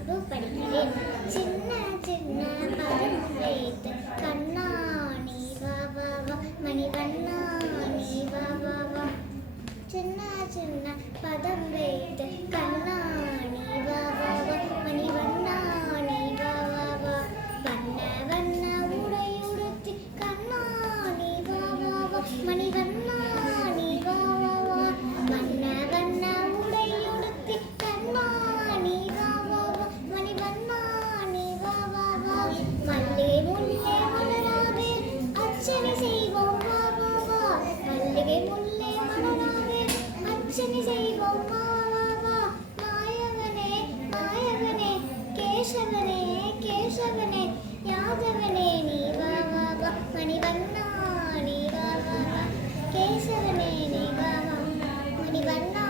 வகுப்பு படிக்கிறேன். சின்ன சின்ன பதம் வைத்து கண்ணா நீ வா வா வா, மணிவண்ணா நீ வா வா வா. சின்ன சின்ன பதம் வைத்து கண்ணா நீ வா வா வா, மணிவண்ணா நீ வா வா வா. வண்ண வண்ண உடையுடுத்தி கண்ணா நீ வா வா வா, மணிவண்ணா நீ வா வா வா. வண்ண வண்ண உடையுடுத்தி கண்ணா நீ வா வா வா, மணிவண்ணா நீ வா வா வா. மல்லிகை முல்லை மலராவே அர்ச்சனை செய்வோம் வா வா வா. மல்லிகை முல்லை மலராவே அர்ச்சனை செய்வோம் வா வா வா. மாயவனே மாயவனே கேசவனே கேசவனே யாதவனே நீ வா வா வா, மணிவண்ணா நீ வா வா வா. கேசவனே நீ வா வா, மணிவண்ணா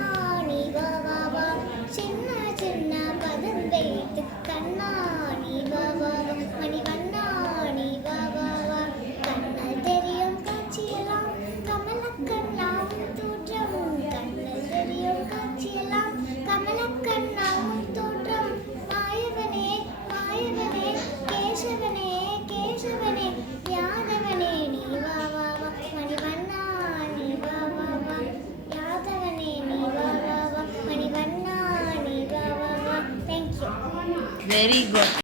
நீ வா வா வா. சின்ன சின்ன பதம் வைத்து கண்ணா நீ வா வா வா, மணிவண்ணா நீ வா வா வா. கண்ணல் தெரியும் காட்சியெல்லாம் கமலக்கண்ணாவும் தோற்றம். கண்ணல் தெரியும் காட்சியெல்லாம் கமலக்கண்ணாவும் தோற்றம். மாயவனே மாயவனே கேசவனே கேசவனே யாதவனே நீ வா வா வா, மணிவண்ணா நீ வா வா வா. யாதவனே நீ வா வா வா, மணிவண்ணா நீ வா வா வா. Thank you. Very good.